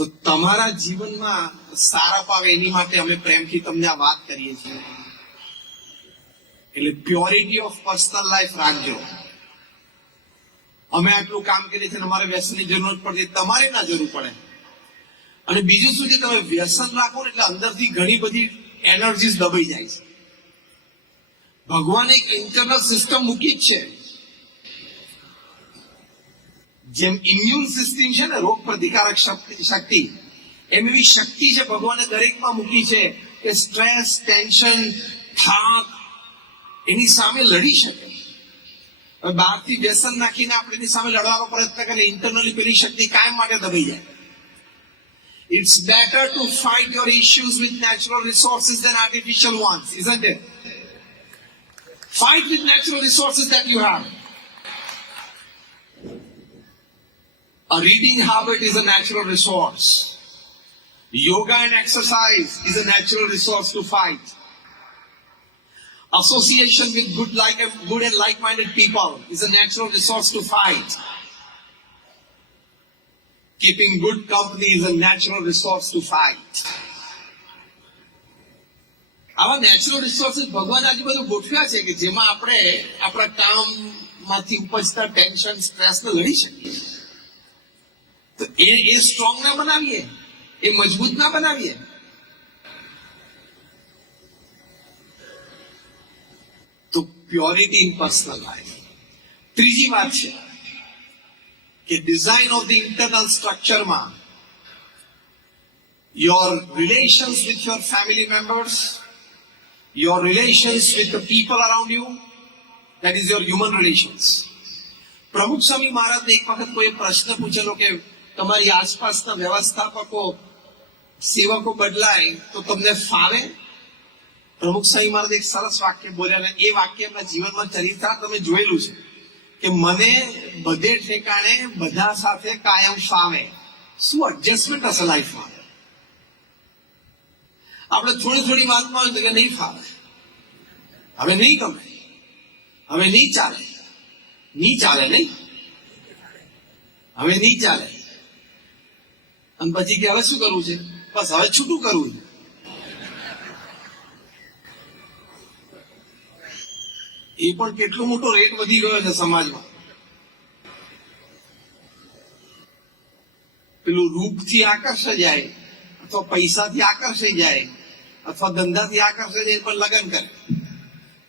તો તમારા જીવનમાં સારા પાવે એની માટે અમે પ્રેમથી તમને આ વાત કરીએ છીએ. એટલે પ્યોરિટી ઓફ પર્સનલ લાઈફ રાખજો. અમે આટલું કામ કરીએ છીએ, અમારે વ્યસનની જરૂર પડતી, તમારે ના જરૂર પડે. અને બીજું શું છે, તમે વ્યસન રાખો એટલે અંદરથી ઘણી બધી એનર્જીસ દબાઈ જાય છે. ભગવાને એક ઇન્ટરનલ સિસ્ટમ મૂકી જ છે. જેમ ઇમ્યુન સિસ્ટમ છે ને, રોગ પ્રતિકારક શક્તિ, એમ એવી શક્તિ છે ભગવાને દરેકમાં મૂકી છે કે સ્ટ્રેસ, ટેન્શન, થાક એની સામે લડી શકે. હવે બહારથી વ્યસન નાખીને આપણે એની સામે લડવાનો પ્રયત્ન કરીએ, ઇન્ટરનલી પેલી શક્તિ કાયમ માટે દબાઈ જાય. It's better to fight your issues with natural resources than artificial ones, isn't it? Fight with natural resources that you have. A reading habit is a natural resource. Yoga and exercise is a natural resource to fight. Association with good and like-minded people is a natural resource to fight. Keeping good company is a natural resource to fight. આવા natural resources ભગવાન આજે બધું ગોઠવ્યા છે કે જેમાં આપણે આપણા કામમાંથી ઉપજતા tension, સ્ટ્રેસને લડી શકીએ. તો એ સ્ટ્રોંગ ના બનાવીએ, એ મજબૂત ના બનાવીએ. તો પ્યોરિટી ઇન પર્સનલ લાઈફ. ત્રીજી વાત છે કે ડિઝાઇન ઓફ ધ ઇન્ટરનલ સ્ટ્રક્ચરમાં your relations with your family members, your relations with the people around you, that is your human relations. પ્રમુખ સ્વામી મહારાજને એક વખત કોઈ પ્રશ્ન પૂછેલો કે તમારી આસપાસના વ્યવસ્થાપકો, સેવકો બદલાય તો તમને ફાવે? પ્રમુખ સ્વામી મહારાજ એક સરસ વાક્ય બોલ્યા, અને એ વાક્ય એમના જીવનમાં ચરિત્ર તમે જોયેલું છે કે મને બધે ઠેકાણે બધા સાથે કાયમ ફાવે. શું એડજસ્ટમેન્ટ હશે લાઈફમાં? આપણે થોડી થોડી વાતમાં હોય તો કે નહીં ફાવે, હવે નહીં ગમે, હવે નહીં ચાલે, નહીં ચાલે, નહીં હવે નહીં ચાલે. અને પછી કે હવે શું કરવું છે? બસ હવે છૂટું કરવું છે. એ પણ કેટલો મોટો રેટ વધી ગયો છે સમાજમાં. પેલું રૂપથી આકર્ષાઈ જાય, અથવા પૈસાથી આકર્ષાઈ જાય, અથવા ધંધાથી આકર્ષાઈ જાય પણ લગ્ન કરે.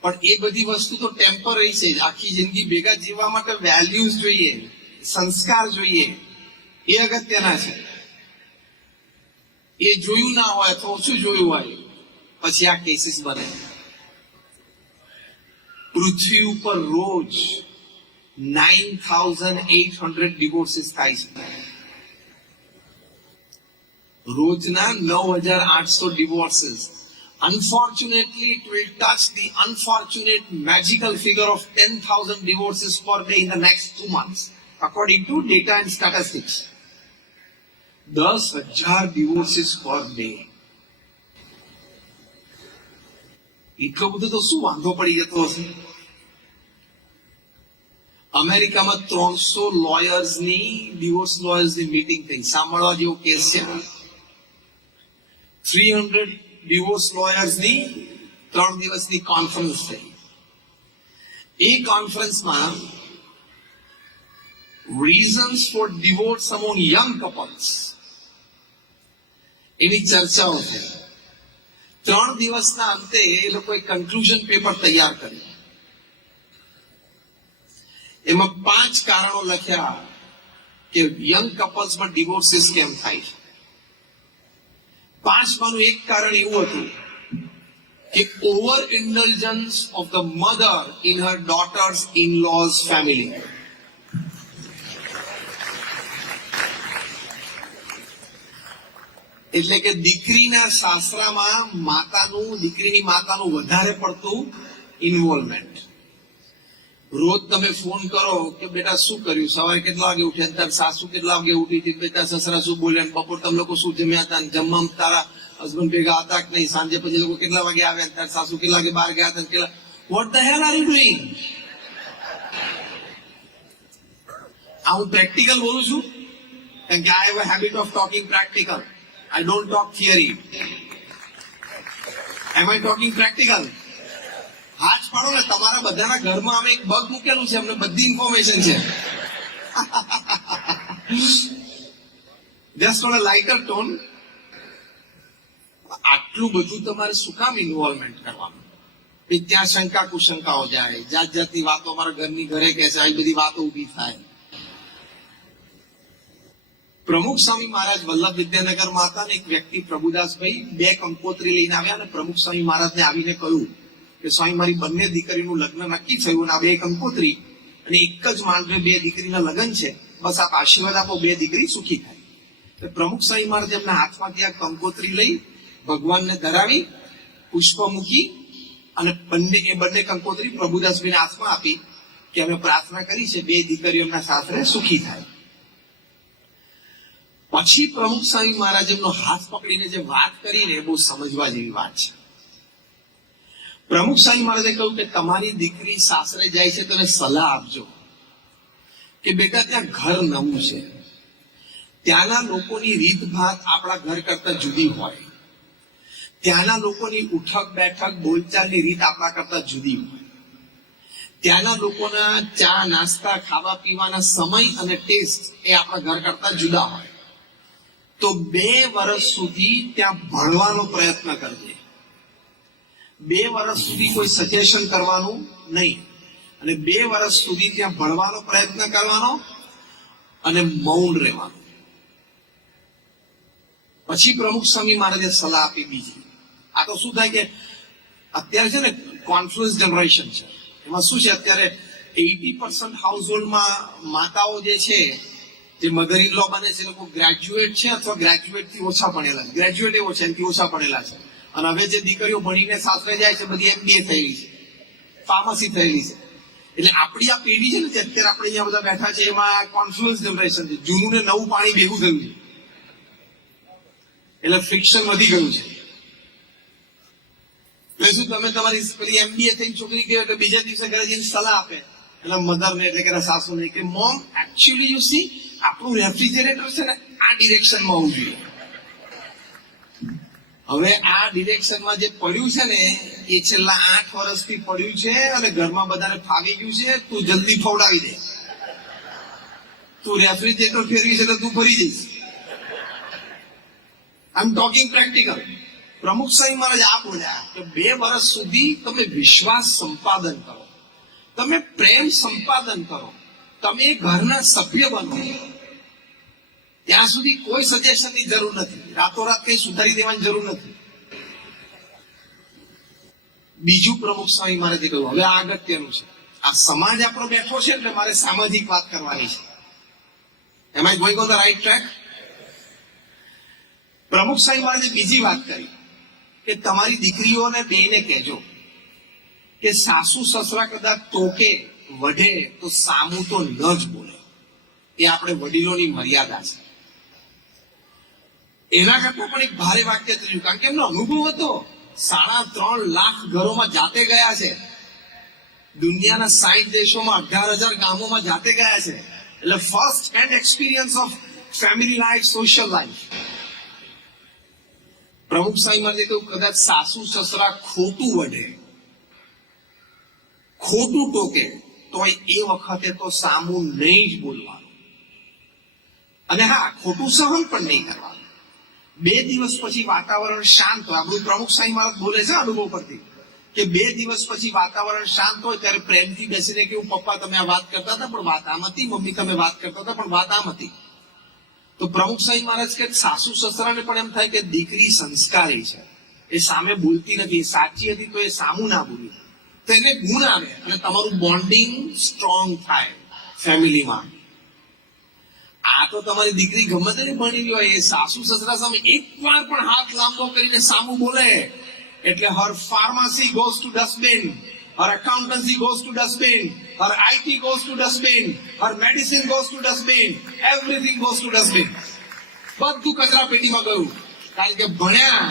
પણ એ બધી વસ્તુ તો ટેમ્પરરી છે. આખી જિંદગી ભેગા જીવવા માટે વેલ્યુઝ જોઈએ, સંસ્કાર જોઈએ, એ અગત્યના છે. એ જોયું ના હોય તો ઓછું જોયું હોય, પછી આ કેસીસ બને. પૃથ્વી ઉપર રોજ 9,800 ડિવોર્સિસ થાય છે. રોજના 9,800 divorces. Unfortunately, it will touch the unfortunate magical figure of 10,000 divorces per day in the next 2 months, according to data and statistics. 10,000 divorces per day. એટલો બધો તો શું વાંધો પડી જતો હશે? અમેરિકામાં 300 લોયર્સની, ડિવોર્સ લોયર્સની મીટિંગ થઈ. સાંભળવા જેવો કેસ છે. 300 ડિવોર્સ લોયર્સની 3 દિવસની કોન્ફરન્સ થઈ. એ કોન્ફરન્સમાં reasons for divorce among young couples એની ચર્ચાઓ થઈ. 3 દિવસના અંતે એ લોકોએ કન્ક્લુઝન પેપર તૈયાર કર્યું. એમાં 5 કારણો લખ્યા કે યંગ કપલ્સમાં ડિવોર્સિસ કેમ થાય છે. 5માનું એક કારણ એવું હતું કે over indulgence of the mother in her daughters in laws family. એટલે કે દીકરીના સાસરામાં દીકરીની માતાનું વધારે પડતું ઇન્વોલ્વમેન્ટ. રોજ તમે ફોન કરો કે બેટા શું કર્યું, સવારે કેટલા વાગે ઉઠ્યા, તાર સાસુ કેટલા વાગે ઉઠી હતી, બેટા સસરા શું બોલ્યા, બપોર તમે લોકો શું જમ્યા હતા, જમવામાં તારા હસબન્ડ ભેગા હતા કે નહીં, સાંજે પછી લોકો કેટલા વાગે આવ્યા, તાર સાસુ કેટલા વાગે બહાર ગયા હતા, કેટલા, vote the hair are you doing? આ હું પ્રેક્ટિકલ બોલું છું. કારણ કે I have a habit of talking practical. I don't talk theory. Am I talking practical? હાથ પાડો ને, તમારા બધાના ઘરમાં અમે એક બગ મૂકેલું છે, અમને બધી ઇન્ફોર્મેશન છે. Just on a lighter tone, આટલું બધું તમારે શું કામ ઇન્વોલ્વમેન્ટ કરવાનું? ત્યાં શંકા કુશંકાઓ જાય, જાત જાતની વાતો અમારા ઘરની ઘરે કે છે, આવી બધી વાતો ઉભી થાય. પ્રમુખ સ્વામી મહારાજ વલ્લભ વિદ્યાનગરમાં હતા ને એક વ્યક્તિ પ્રભુદાસભાઈ 2 કંકોત્રી લઈને આવ્યા અને પ્રમુખ સ્વામી મહારાજને આવીને કહ્યું કે સ્વામી મારી બંને દીકરીનું લગ્ન નક્કી થયું અને આ 2 કંકોત્રી અને એક જ માંડવે 2 દીકરીના લગ્ન છે, બસ આપ આશીર્વાદ આપો, 2 દીકરી સુખી થાય. પ્રમુખ સ્વામી મહારાજ એમના હાથમાંથી આ કંકોત્રી લઈ ભગવાનને ધરાવી પુષ્પ મૂકી અને બંને કંકોત્રી પ્રભુદાસભાઈને હાથમાં આપી કે અમે પ્રાર્થના કરી છે 2 દીકરીઓ એમના સાસરે સુખી થાય. પછી પ્રમુખ સ્વામી મહારાજ એમનો હાથ પકડીને જે વાત કરીને એ બહુ સમજવા જેવી વાત છે. પ્રમુખ સ્વામી મહારાજે કહ્યું કે તમારી દીકરી સાસરે જાય છે તો એને સલાહ આપજો કે બેટા ત્યાં ઘર નવું છે, ત્યાંના લોકોની રીતભાત આપણા ઘર કરતા જુદી હોય, ત્યાંના લોકોની ઉઠક બેઠક બોલચાલની રીત આપણા કરતા જુદી હોય, ત્યાંના લોકોના ચા નાસ્તા ખાવા પીવાના સમય અને ટેસ્ટ એ આપણા ઘર કરતા જુદા હોય. તો 2 વર્ષ સુધી ત્યાં ભણવાનો પ્રયત્ન કરજે. 2 વર્ષ સુધી કોઈ સજેશન કરવાનું નહીં અને 2 વર્ષ સુધી ત્યાં ભણવાનો પ્રયત્ન કરવાનો અને મૌન રહેવાનું. પછી પ્રમુખ સ્વામી મહારાજે સલાહ આપી બીજી. આ તો શું થાય કે અત્યારે છે ને કોન્ફ્લુઅન્સ જનરેશન છે, એમાં શું છે અત્યારે 80% હાઉસહોલ્ડમાં માતાઓ જે છે જે મધર ઇન લો બને છે, લોકો ગ્રેજ્યુએટ છે અથવા ગ્રેજ્યુએટ થી ઓછા ભણેલા છે, ગ્રેજ્યુએટ એવો છે એનાથી ઓછા ભણેલા છે. અને હવે જે દીકરીઓ ભણીને સાસરે જાય છે બધી MBA થયેલી છે, ફાર્મસી થયેલી છે. એટલે આપણી આ પેઢી છે ને જે અત્યારે આપણે અહીંયા બધા બેઠા છે એમાં કોન્ફ્લુઅન્સ જનરેશન છે, જૂનું ને નવું પાણી ભેગું થયું છે, એટલે ફ્રિક્શન વધી ગયું છે. એટલે શું તમે તમારી પેલી MBA થઈને છોકરી કહે એટલે બીજા દિવસે ઘરે જઈને સલાહ આપે એટલે મધર ને એટલે કે સાસુ ને કે મોમ એકચ્યુઅલી યુ સી આપણું રેફ્રિજરેટર છે ને આ ડિરેક્શનમાં હોવું જોઈએ. હવે આ ડિરેક્શનમાં જે પડ્યું છે ને એ છેલ્લા 8 વર્ષથી પડ્યું છે અને ઘરમાં બધાને ફાવી ગયું છે. તું જલ્દી ફવડાવી દે, તું રેફ્રિજરેટર ફેરવી છે એટલે તું ફરી જઈશ. આઈ એમ ટોકિંગ પ્રેક્ટિકલ. પ્રમુખ સ્વામી મહારાજ આ બોલ્યા કે 2 વર્ષ સુધી તમે વિશ્વાસ સંપાદન કરો, તમે પ્રેમ સંપાદન કરો, તમે ઘરના સભ્ય બનો. ત્યાં સુધી કોઈ સજેશનની જરૂર નથી, રાતોરાત કઈ સુધારી દેવાની જરૂર નથી. બીજું પ્રમુખ સ્વામી મહારાજે કહ્યું હવે આ અગત્યનું છે, આ સમાજ આપણો બેઠો છે એટલે મારે સામાજિક વાત કરવાની છે. Am I going on the right track? Pramukh Swami મહારાજે બીજી વાત કરી કે તમારી દીકરીઓને 2ને કહેજો કે સાસુ સસરા કદાચ ટોકે વઢે તો સામું તો ન જ બોલે, એ આપણે વડીલોની મર્યાદા છે. એના કરતા પણ એક ભારે વાક્ય ત્રીજું, કારણ કે એમનો અનુભવ હતો, 3.5 લાખ ઘરોમાં જાતે ગયા છે, દુનિયાના 60 દેશોમાં 18,000 ગામોમાં જાતે ગયા છે. એટલે first hand experience of family life, social life. પ્રમુખ સ્વામી મહારાજે કહ્યું કદાચ સાસુ સસરા ખોટું વઢે, ખોટું ટોકે તો એ વખતે તો સામું નહીં જ બોલવાનું અને હા ખોટું સહન પણ નહીં કરવાનું. 2 દિવસ પછી વાતાવરણ શાંત હોય, આપણું પ્રમુખ સ્વામી મહારાજ બોલે છે અનુભવ પરથી કે 2 દિવસ પછી વાતાવરણ શાંત હોય ત્યારે પ્રેમથી બેસીને કેવું પપ્પા તમે આ વાત કરતા હતા પણ વાત આમ હતી, મમ્મી તમે વાત કરતા હતા પણ વાત આમ હતી. તો પ્રમુખ સ્વામી મહારાજ કે સાસુ સસરાને પણ એમ થાય કે દીકરી સંસ્કારી છે, એ સામે બોલતી નથી, એ સાચી હતી તો એ સામું ના બોલ્યું, તો એને ગુણ આવે અને તમારું બોન્ડિંગ સ્ટ્રોંગ થાય ફેમિલીમાં. આ તો તમારી દીકરી ગમે તેને ભણેલી હોય, એ સાસુ સસરા સામે એકવાર પણ હાથ લાંબો કરીને સામું બોલે એટલે her pharmacy goes to dustbin, her accountancy goes to dustbin, her IT goes to dustbin, her medicine goes to dustbin, everything goes to dustbin. બધું કચરા પેટીમાં ગયું, કારણ કે ભણ્યા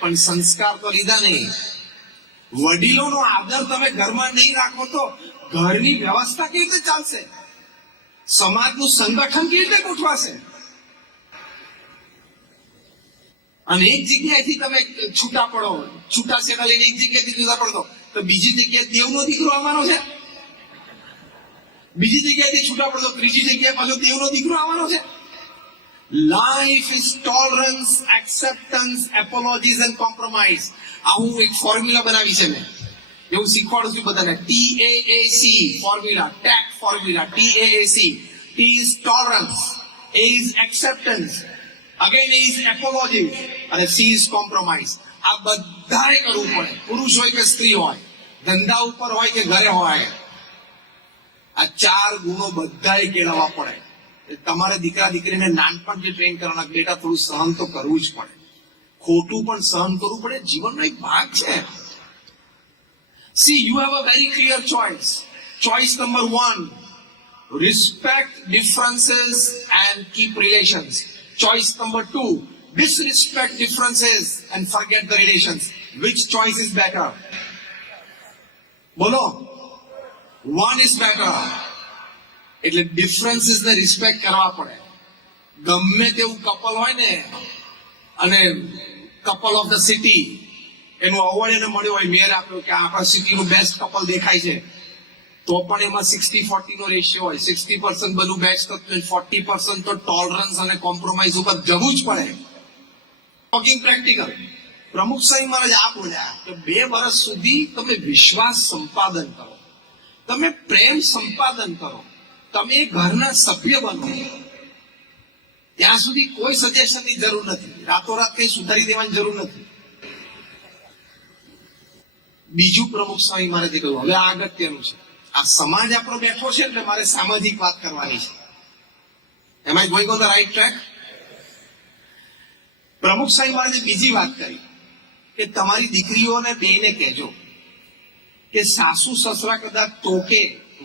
પણ સંસ્કાર તો લીધા નહીં. વડીલોનો આદર તમે ઘરમાં નહીં રાખો તો ઘરની વ્યવસ્થા કેવી રીતે ચાલશે, સમાજનું સંગઠન કેવી રીતે ગોઠવાશે? અને એક જગ્યાએથી તમે છૂટા પડો, છૂટા છેડા લઈને એક જગ્યાએથી જુદા પડો તો બીજી જગ્યાએ દેવનો દીકરો આવવાનો છે. બીજી જગ્યાએથી છૂટા પડો ત્રીજી જગ્યાએ પાછો દેવનો દીકરો આવવાનો છે. Life is tolerance, acceptance, એપોલોજીસ and compromise. આ હું એક ફોર્મ્યુલા બનાવી છે મેં, એવું શીખવાડું છું બધાને. TAAC formula, take formula, TAAC. T is tolerance, A is acceptance, again A is apology, અને C is compromise. આ બધાએ કરવું પડે, પુરુષ હોય કે સ્ત્રી હોય, ધંધા ઉપર હોય કે ઘરે હોય. આ ચાર ગુણો બધાએ કેળવવા પડે. તમારે દીકરા દીકરીને નાનપણથી ટ્રેન કરવાના, બેટા થોડું સહન તો કરવું જ પડે, ખોટું પણ સહન કરવું પડે, જીવનનો એક ભાગ છે. See, you have a very clear choice. Choice number 1, respect differences and keep relations. Choice number 2, disrespect differences and forget the relations. Which choice is better? Bolo. 1 is better. એટલે ડિફરન્સીસ ને રિસ્પેક્ટ કરવા પડે. ગમે તેવું couple હોય ને, અને couple of the city એનું અવોર્ડ એને મળ્યો હોય, મેયર આપ્યો કે આપણા સિટીનું બેસ્ટ કપલ દેખાય છે, તો પણ એમાં 60-40 નો રેશિયો હોય. 60% બધું બેસ્ટ હતું, 40% તો ટોલરન્સ અને કોમ્પ્રોમાઇઝ ઉપર જવું જ પડે. Talking practical. પ્રમુખ સાહેબ મહારાજ આ બોલ્યા કે 2 વર્ષ સુધી તમે વિશ્વાસ સંપાદન કરો, તમે પ્રેમ સંપાદન કરો, તમે ઘરના સભ્ય બનો, ત્યાં સુધી કોઈ સજેશનની જરૂર નથી. રાતોરાત કઈ સુધારી દેવાની જરૂર નથી. બીજું પ્રમુખ સ્વામી મહારાજે કહ્યું, હવે આ અગત્યનું છે, આ સમાજ આપણો બેઠો છે એટલે મારે સામાજિક વાત કરવાની છે. Am I going on the right track? Pramukh Swami મહારાજે બીજી વાત કરી કે તમારી દીકરીઓને બેને કહેજો કે સાસુ સસરા કદાચ ટોકે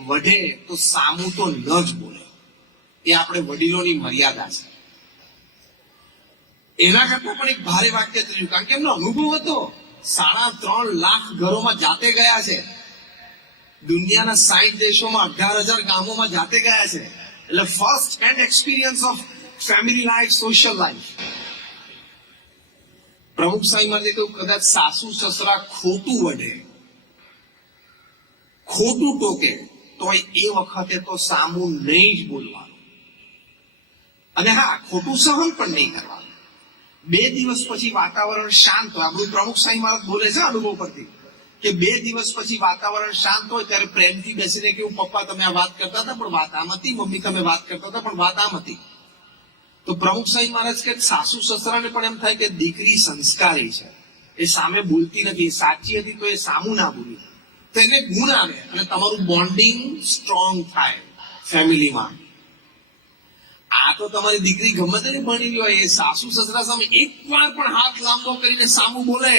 વઢે તો સામું તો ન જ બોલે. એ આપણે વડીલોની મર્યાદા છે. એના કરતા પણ એક ભારે વાક્ય ત્રીજું, કારણ કે એમનો અનુભવ હતો. 3.5 લાખ ઘરોમાં જાતે ગયા છે, દુનિયાના 60 દેશોમાં 18,000 ગામોમાં જાતે ગયા છે. એટલે first hand experience of family life, social life. પ્રમુખ સાહેબ માટે કહ્યું, કદાચ સાસુ સસરા ખોટું વઢે, ખોટું ટોકે, તો એ વખતે તો સામું નહીં જ બોલવાનું. અને હા, ખોટું સહન પણ નહીં કરવાનું. 2 દિવસ પછી વાતાવરણ શાંત હોય. આપણું પ્રમુખ સાહેબ મહારાજ બોલે છે અનુભવ પરથી કે 2 દિવસ પછી વાતાવરણ શાંત હોય ત્યારે પ્રેમથી બેસીને કેવું, પપ્પા તમે આ વાત કરતા હતા પણ વાત આમ હતી, મમ્મી તમે વાત કરતા હતા પણ વાત આમ હતી. તો પ્રમુખ સાહેબ મહારાજ કે સાસુ સસરાને પણ એમ થાય કે દીકરી સંસ્કારી છે, એ સામે બોલતી નથી, એ સાચી હતી તો એ સામું ના બોલી, તો એને ગુણ આવે અને તમારું બોન્ડિંગ સ્ટ્રોંગ થાય ફેમિલીમાં. આ તો તમારી દીકરી ગમે તેને ભણી હોય, એ સાસુ સસરા સામે એકવાર પણ હાથ લાંબો કરીને સામું બોલે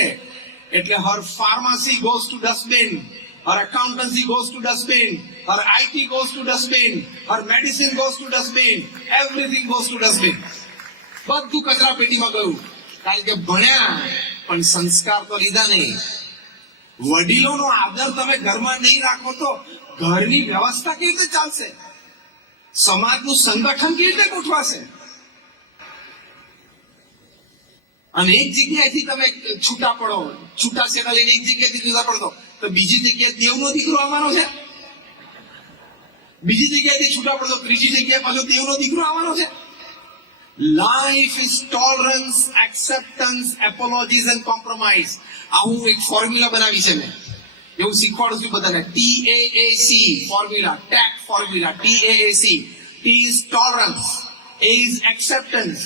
એટલે her pharmacy goes to dustbin, her accountancy goes to dustbin, her IT goes to dustbin, her medicine goes to dustbin, everything goes to dustbin. બધું કચરા પેટીમાં ગયું, કારણ કે ભણ્યા પણ સંસ્કાર તો લીધા નહીં. વડીલોનો આદર તમે ઘરમાં નહીં રાખો તો ઘરની વ્યવસ્થા કેવી રીતે ચાલશે? સમાજનું સંગઠન કેવી રીતે ગોઠવાશે? અને એક જગ્યાએથી તમે છૂટા પડો, છૂટા છેડા લઈને એક જગ્યાએથી જુદા પડો તો બીજી જગ્યાએ દેવનો દીકરો આવવાનો છે. બીજી જગ્યાએથી છૂટા પડો ત્રીજી જગ્યાએ પાછો દેવનો દીકરો આવવાનો છે. Life is tolerance, acceptance, એપોલોજીસ and compromise. આ હું એક ફોર્મ્યુલા બનાવી છે મેં, એવું શીખવાડું છું બધાને. TAAC formula, take formula, TAAC. T is tolerance, A is acceptance,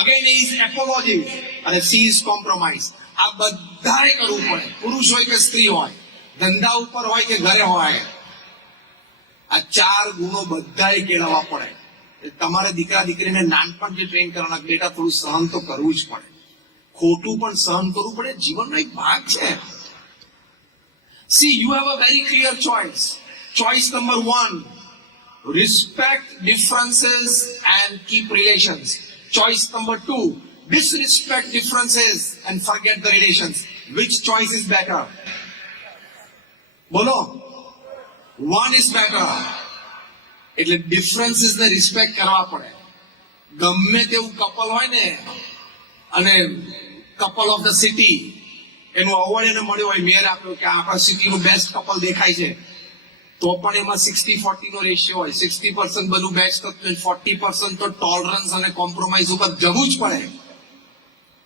again A is apology, અને C is compromise. આ બધાએ કરવું પડે, પુરુષ હોય કે સ્ત્રી હોય, ધંધા ઉપર હોય કે ઘરે હોય. આ ચાર ગુણો બધાએ કેળવવા પડે. તમારે દીકરા દીકરીને નાનપણથી ટ્રેન કરવાના, બેટા થોડું સહન તો કરવું જ પડે, ખોટું પણ સહન કરવું પડે, જીવનનો એક ભાગ છે. See, you have a very clear choice. Choice number 1, respect differences and keep relations. Choice number 2, disrespect differences and forget the relations. Which choice is better? Bolo. 1 is better. એટલે ડિફરન્સીસ ને રિસ્પેક્ટ કરવા પડે. ગમે તેવું couple હોય ને, અને couple of the city એનું અવોર્ડ એને મળ્યો હોય, મેયર આપ્યો કે આપણા સિટીનું બેસ્ટ કપલ દેખાય છે, તો પણ એમાં 60-40 નો રેશિયો હોય. 60% બધું બેસ્ટ હતું, 40% તો ટોલરન્સ અને કોમ્પ્રોમાઇઝ ઉપર જવું જ પડે.